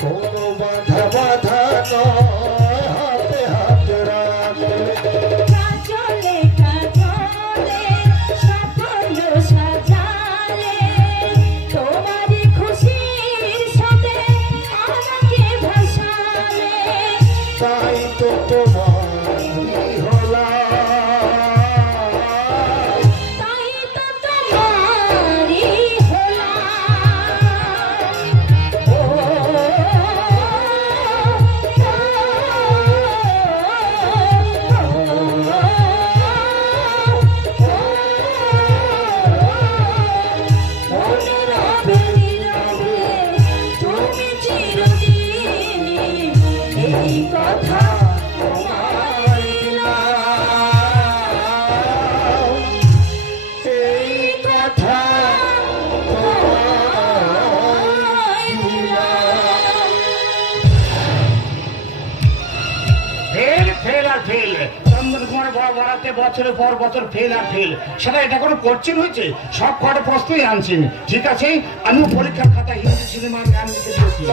どうの বড় বড়াতে বছরের পর বছর ফেল আর ফেল সেটা এটা কোনো কোশ্চেন হয়েছে? সব কটা প্রশ্নই আনছেন ঠিক আছে? আমি পরীক্ষার খাতা হিন্দি সিনেমার গান লিখে দিয়েছি।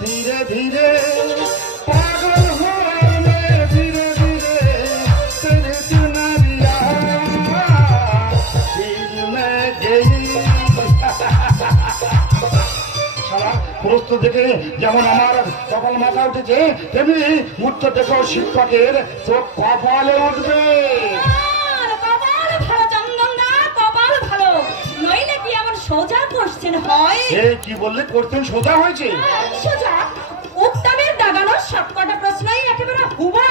ধীরে ধীরে। সারা দেখে যেমন আমার কপাল মাথা উঠেছে তেমনি মূর্ত দেখেও শিক্ষকের চোখ কপালে উঠবে। আর কপাল ভালো চন্দনদা কপাল ভালো। নইলে কি আমার সোজা কোশ্চেন হয়? এ কি বললে? করতেন সোজা হয়েছে। সোজা। উত্তমের দাগানো সবকটা প্রশ্নই একেবারে হুবা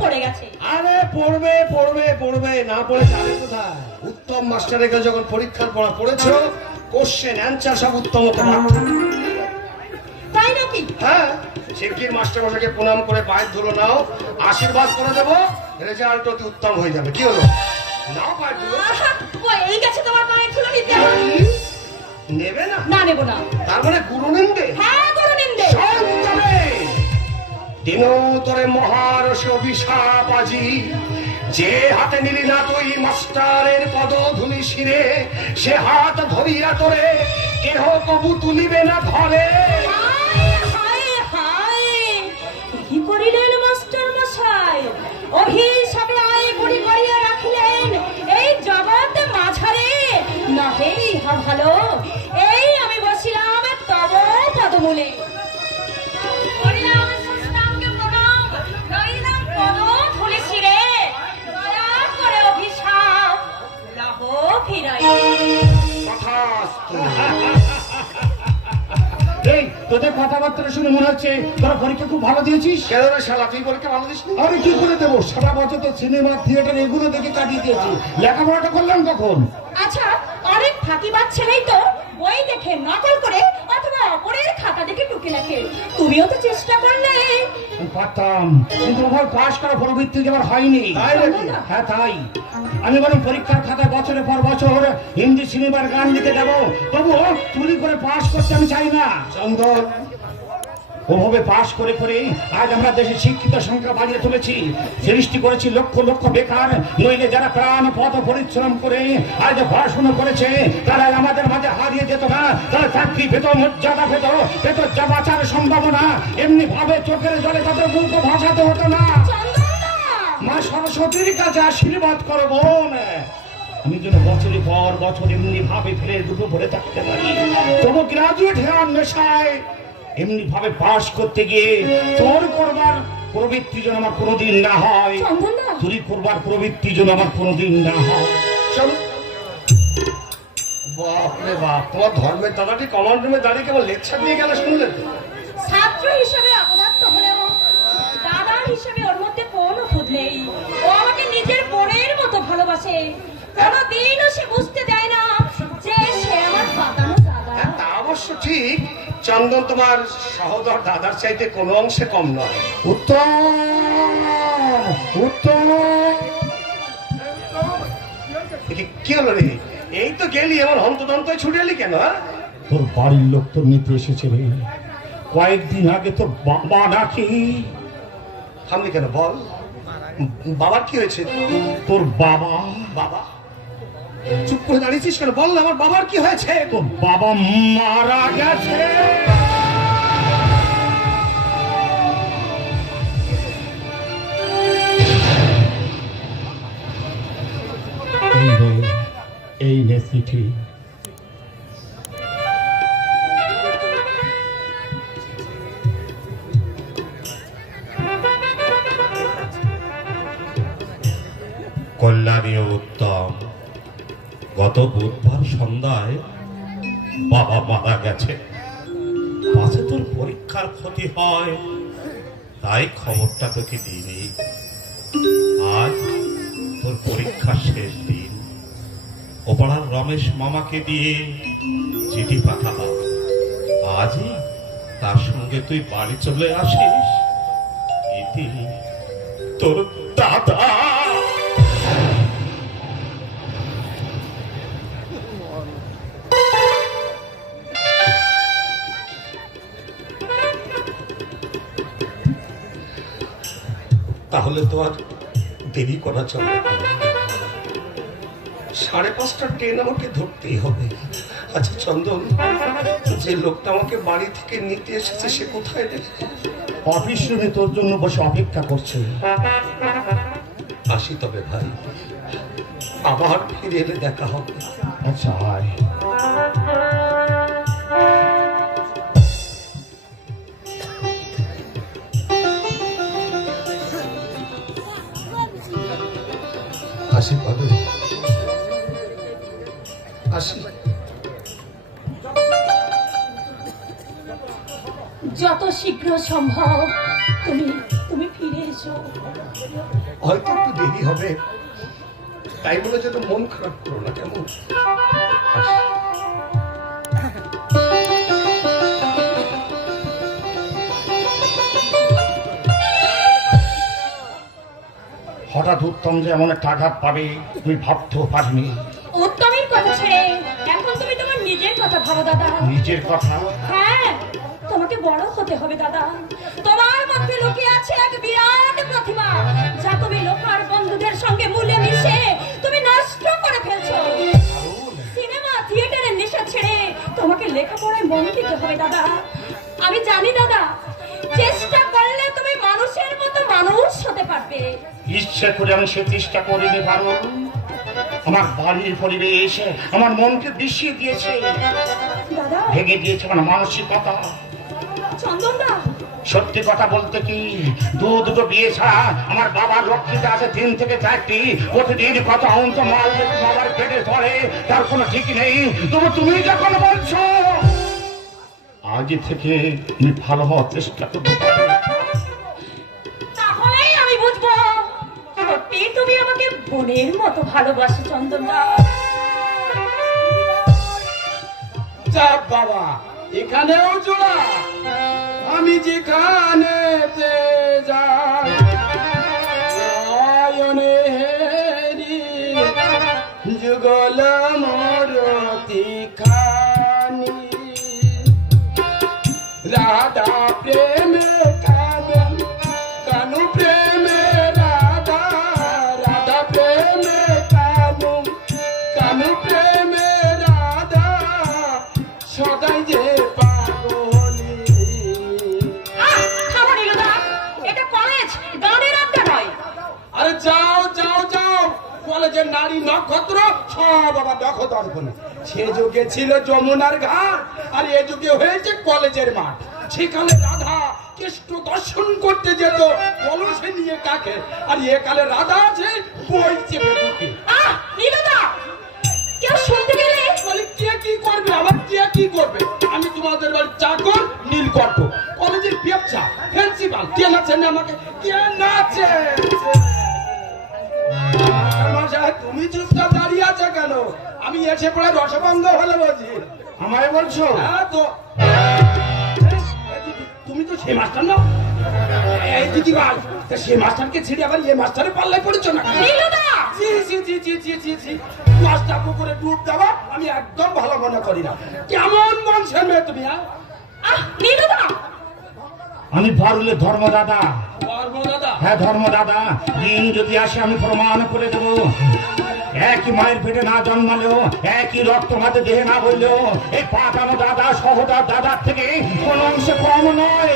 পড়ে গেছে। আরে পড়বে পড়বে পড়বে না পড়ে যাবে কোথায়? উত্তম মাস্টারের কাছে যখন পরীক্ষার পড়া পড়েছো কোশ্চেন অ্যান্সার সব উত্তম হ্যাঁ শিগগির মাস্টার মশাইকে প্রণাম করে পায়ের ধুলো নাও আশীর্বাদ করে দেবো রেজাল্ট অতি উত্তম হয়ে যাবে। কি হলো? নাও পায়ের ধুলো। এই গেছে তোমার পায়ে ধুলো নিতে নেবে না? না নেব না। তার মানে গুরু নিন্দে হ্যাঁ করো নিন্দে মহারসে অভিশাপ আজি। যে হাতে নিলি না তুই মাস্টারের পদধূলি শিরে সে হাত ধরিয়া তোরে কেহ কবু তুলিবে না ঘরে এই তোদের কথাবার্তা শুনে মনে হচ্ছে তোরা পরীক্ষা খুব ভালো দিয়েছিস? কেন রে শালা তুই পরীক্ষা ভালো দিস আমি কি করে দেবো? সারা বছর তো সিনেমা থিয়েটার এগুলো দেখে কাটিয়ে দিয়েছি। লেখাপড়াটা করলাম কখন? আচ্ছা অনেক ফাঁকিবাজ ছেলেই তো বই দেখে নকল করে খাতা লেখে? তুমিও তো চেষ্টা করলে। আমি পারতাম কিন্তু ওভার পাশ করা প্রবৃত্তি যে আমার হয়নি। হ্যাঁ তাই। আমি বরং পরীক্ষার খাতায় বছরের পর বছর হিন্দি সিনেমার গান লিখে দেবো। তবুও চুরি করে পাশ করতে আমি চাই না। চন্দন ওভাবে পাশ করে করে আজ আমরা দেশে শিক্ষিত সংখ্যা বাড়িয়ে তুলেছি সৃষ্টি করেছি লক্ষ লক্ষ বেকার নইলে যারা প্রাণ পথ পরিশ্রম করে আজ পড়াশোনা করেছে তারা আমাদের মাঝে হারিয়ে যেত না তারা চাকরি পেত মর্যাদা পেত পেত যা বাঁচার সম্ভাবনা এমনি ভাবে চোখের জলে তাদের মুখ ভাসাতে হতো না। মা সরস্বতীর কাছে আশীর্বাদ করো বোন। আমি যেন বছরের পর বছর এমনি ভাবে ফেলে দুটো ভরে থাকতে পারি। তবু গ্রাজুয়েট হওয়ার নেশায় এমনি ভাবে পাশ করতে গিয়ে তোর করবার প্রবৃত্তি যেন আমার কোনোদিন না হয়। চুরি করবার প্রবৃত্তি যেন আমার কোনোদিন না হয়। চল। বাপরে বাপ তোমার ধর্মের দাদাটি কমান্ড রুমে দাঁড়িয়ে কেমন লেকচার দিয়ে গেলে শুনলে ছাত্র হিসেবে অপদার্থ হলেও দাদা হিসেবে ওর মধ্যে কোনো খুদ নেই। ও আমাকে নিজের বোনের মতো ভালোবাসে। কোনোদিনও সে বুঝতে চন্দন তোমার সহদর দাদার চাইতে কোনো অংশে কম নয়। উত্তম উত্তম। কি- হলো রে? এই তো গেলি আমার হন্তদন্ত ছুটে এলি কেন হ্যাঁ? তোর বাড়ির লোক তোর নিতে এসেছে রে। কয়েকদিন আগে তোর বাবা নাকি থামলি কেন বল। বাবার কি হয়েছে? তোর বাবা বাবা? চুপ করে দাঁড়িয়েছিস কেন? বল আমার বাবার কি হয়েছে? তো বাবা মারা গেছে। এই নে, এই নে চিঠি গত বুধবার সন্ধ্যায় বাবা মারা গেছে। পাশে তোর পরীক্ষার ক্ষতি হয়, তাই খবরটা তোকে দিইনি। আজ তোর পরীক্ষার শেষ দিন। ওপাড়ার রমেশ মামাকে দিয়ে চিঠি পাঠালাম। আজই তার সঙ্গে তুই বাড়ি চলে আসিস। ইতি তোর দাদা। তাহলে তো আর দেরি করা চলবে সাড়ে পাঁচটা ট্রেন আমাকে ধরতেই হবে। আচ্ছা চন্দন যে লোকটা আমাকে বাড়ি থেকে নিতে এসেছে সে কোথায় রে? অফিস রুমে তোর জন্য বসে অপেক্ষা করছে। আসি তবে ভাই। আবার ফিরে এলে দেখা হবে। আচ্ছা আয়। আসি পাবে আসি যত শীঘ্র সম্ভব তুমি তুমি ফিরে এসো। হয়তো একটু দেরি হবে। তাই বলে যেন মন খারাপ করো না কেমন? আসি। হঠাৎ উত্তম যে এমন একটা আঘাত পাবে তুমি ভাবতেও পারিনি। উত্তমের কথা ছেড়ে এখন তুমি তোমার নিজের কথা ভাবো দাদা। নিজের কথা? হ্যাঁ তোমাকে বড় হতে হবে দাদা। তোমার মধ্যে লুকিয়ে আছে এক বিরাট প্রতিভা যা তুমি লোকার বন্ধুদের সঙ্গে মূলে মিশে তুমি নষ্ট করে ফেলছো। সিনেমা থিয়েটারের নেশা ছেড়ে তোমাকে লেখাপড়ায় মন দিতে হবে দাদা। আমি জানি দাদা চেষ্টা মানুষ হতে পারবে। ইচ্ছে করে আমি সে চেষ্টা করিনি পারো আমার বাড়ির পরিবেশ আমার মনকে বিষিয়ে দিয়েছে। দাদা। ভেঙে দিয়েছে আমার মানসিকতা। চন্দনদা। সত্যি কথা বলতে কি দু দুটো বিয়ে ছাড়া আমার বাবার লক্ষ্মীতে আছে তিন থেকে চারটি। প্রতিদিন কত অন্ত মাল বাবার পেটে ধরে তার কোনো ঠিক নেই। তবু তুমি যখন বলছো আজ থেকে আমি ভালো হওয়ার চেষ্টা করব। বোনের মতো ভালোবাসে চন্দনদা। যাক বাবা এখানেও জোড়া। আমি যেখানে যাই কলেজের নারী নক্ষত্র সব আবার দেখো দর্পণে সে যুগে ছিল যমুনার ঘাট আর এ যুগে হয়েছে কলেজের মাঠ। সেখানে রাধা কৃষ্ণ দর্শন করতে যেত কলসে নিয়ে কাকে? আর এ কালে রাধা আছে বই চেপে বুকে। কেউ শুনতে গেলে? বলে কে কি করবে? আবার কে কি করবে? আমি তোমাদের বাড়ির চাকর নীলকণ্ঠ। কলেজের ব্যবসা প্রিন্সিপাল কে নাচেন আমাকে? কে নাচে আমি এসে পড়ে রসভঙ্গ হলে বলছি। আমায় বলছো? হ্যাঁ তো। তুমি তো সেই মাস্টার না? এই দিদি তা সেই মাস্টারকে ছেড়ে আবার এই মাস্টারে পাল্লায় পড়েছো না জি জি জি জি জি জি জি পুকুরে ডুব দেওয়া আমি একদম ভালো মনে করি না। কেমন বংশের মেয়ে তুমি হ্যাঁ? আমি ধর্মদাদা পারব দাদা। হ্যাঁ ধর্মদাদা দিন যদি আসে আমি প্রমাণ করে দেবো। একই মায়ের পেটে না জন্মালেও একই রক্ত মাঝে দেহে না বললেও এই পাকানো দাদা সহদার দাদার থেকে কোন অংশে কম নয়।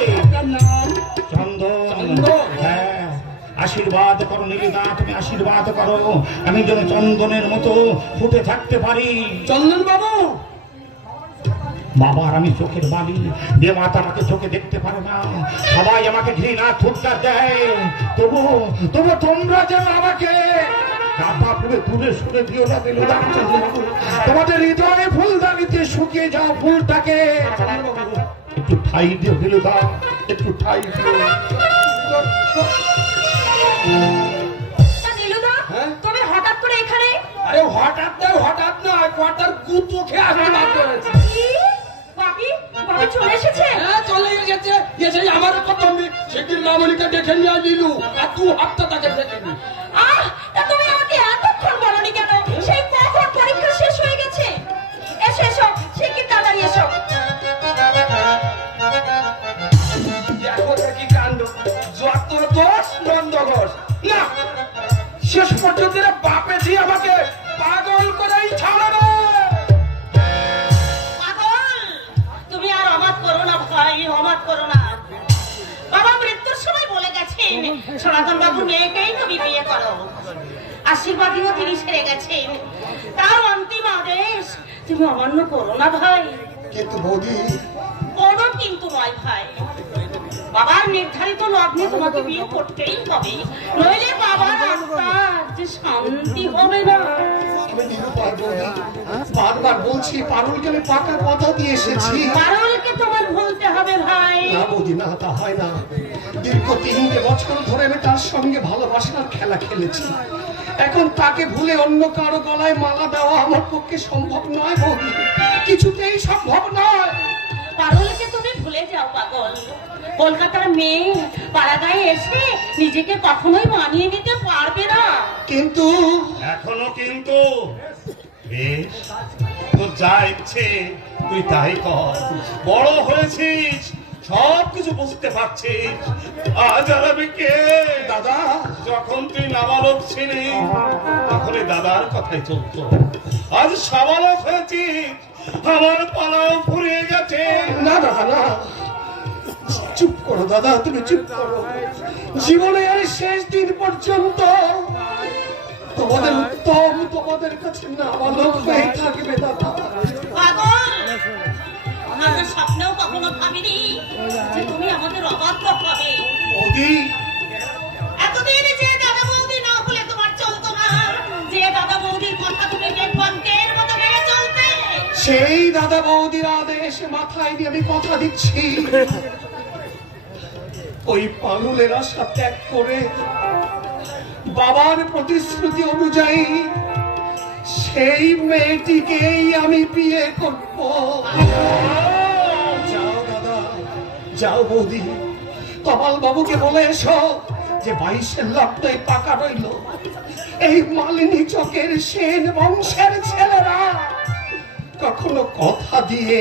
চন্দন? হ্যাঁ আশীর্বাদ করো নীলিদা তুমি আশীর্বাদ করো। আমি যেন চন্দনের মতো ফুটে থাকতে পারি। চন্দন বাবু। বাবার আমি চোখের বালি যে মাতা আমাকে চোখে দেখতে পারে না সবাই আমাকে ঘৃণা থুটকা দেয়। তবু তবু তোমরা যেন আমাকে কাপা পুরে তুলে সুরে দিও না তোমাদের হৃদয়ে ফুলদানিতে শুকিয়ে যাও ফুলটাকে। একটু ঠাই দিও দিল দাও একটু ঠাই হ্যাঁ? তুমি হঠাৎ করে এখানে আরে হঠাৎ না হঠাৎ না কটার গুতো খেয়ে আসতে বাধ্য হয়েছে কি? বাকি? বাকি চলে এসেছে? হ্যাঁ চলে গেছে এসে আমার প্রথম। সেদিন মামনিকে দেখে নিয়ে দিলু আর দু হপ্তাহ তাকে দেখেনি আহ তুমি শেষ পর্যন্ত বাপে ঝি আমাকে পাগল করেই ছাড়াবে। পাগল? তুমি আর অবাক করো না ভাই অবাক করো না। বাবা মৃত্যুর সময় বলে গেছেন সনাতন বাবু মেয়েকেই তুমি বিয়ে করো। আশীর্বাদীও তিনি সেরে গেছেন। তার অন্তিম আদেশ তুমি অমান্য করো না ভাই। কিন্তু বৌদি। কোনো কিন্তু নয় ভাই। বাবার নির্ধারিত লগ্নে তোমাকে বিয়ে করতেই হবে। নইলে বাবার যে শান্তি হবে না। আমি নিরুপায় বৌদি বারবার বলছি পারুলকে আমি পাকা কথা দিয়ে এসেছি। পারুলকে তোমার ভুলতে হবে ভাই। না বৌদি না তা হয় না। দীর্ঘ তিনটে বছর ধরে আমি তার সঙ্গে ভালোবাসার খেলা খেলেছি। এখন তাকে ভুলে অন্য কারও গলায় মালা দেওয়া আমার পক্ষে সম্ভব নয় বৌদি। কিছুতেই সম্ভব নয়। পারুলকে তুমি ভুলে যাও পাগল। কলকাতার মেয়ে পাড়াগায় এসে নিজেকে কখনোই মানিয়ে নিতে পারবে না। কিন্তু এখনও কিন্তু বেশ তোর যা ইচ্ছে তুই তাই কর। বড় হয়েছিস সব কিছু বুঝতে পারছিস। আজ আর আমি কে? দাদা। যখন তুই নাবালক ছিলি তখন এই দাদার কথাই চলতো। আজ সাবালক হয়েছিস আমার পালাও ফুরিয়ে গেছে। না দাদা না। চুপ করো দাদা তুমি চুপ করো। জীবনের শেষ দিন পর্যন্ত তোমাদের উত্তম তোমাদের কাছে হয়ে থাকবে দাদা। পাগল! স্বপ্নেও কখনো ভাবিনি যে তুমি আমাদের অবাধ্য হবে। বৌদি। এতদিন যে দাদা বৌদি না হলে তোমার চলতো না। যে দাদা বৌদির কথা তুমি বেদবন্তের মতো মেনে চলতে। সেই দাদা বৌদির আদেশ মাথায় দিয়ে আমি কথা দিচ্ছি। ওই পাগলের আশা ত্যাগ করে বাবার প্রতিশ্রুতি অনুযায়ী সেই মেয়েটিকেই আমি বিয়ে করব। যাও দাদা, যাও বৌদি। কপাল বাবুকে বলে এসো যে বাইশের লগ্নই পাকা রইল। এই মালিনী চকের সেন বংশের ছেলেরা কখনো কথা দিয়ে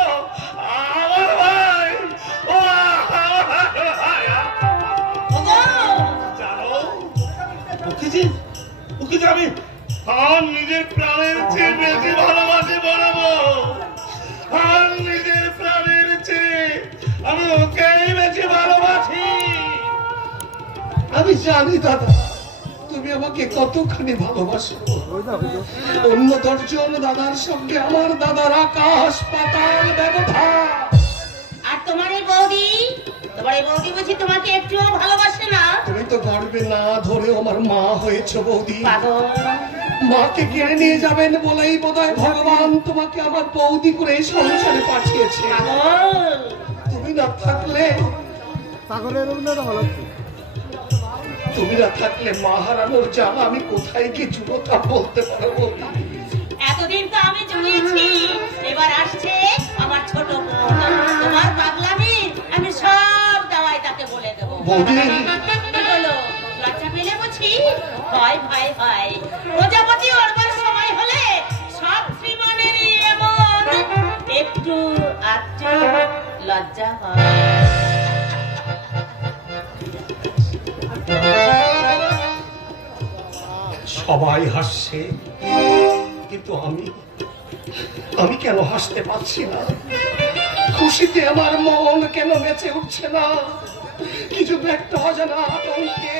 জানি দাদা তুমি আমাকে কতখানি ভালোবাসো। অন্য দশজন দাদার সঙ্গে আমার দাদার আকাশ পাতাল ব্যবধান আর তোমার এই বৌদি? তোমার এই বৌদি বুঝি তোমাকে একটুও ভালোবাসে না? তুমি তো গর্বে না ধরেও আমার মা হয়েছ বৌদি। পাগল। মাকে কেড়ে নিয়ে যাবেন বলেই বোধহয় ভগবান তোমাকে আমার বৌদি করে এই সংসারে পাঠিয়েছে। তুমি না থাকলে পাগলের ভালো তুমি না থাকলে মা হারানোর জ্বালা আমি কোথায় গিয়ে জুড়ো তা বলতে পারব? এতদিন তো আমি জুড়িয়েছি এবার আসছে আমার ছোট বোন। তোমার পাগলামি আমি সব দাওয়াই তাকে বলে দেবো। বৌদি। লজ্জা পেলে বুঝি? ভয় ভয় ভয়। প্রজাপতি অর্বার সময় হলে সব শ্রীমানেরই এমন। একটু আটটু লজ্জা হয়। সবাই হাসছে। কিন্তু আমি আমি কেন হাসতে পারছি না? খুশিতে আমার মন কেন বেঁচে উঠছে না? কিছু একটা অজানা আতঙ্কে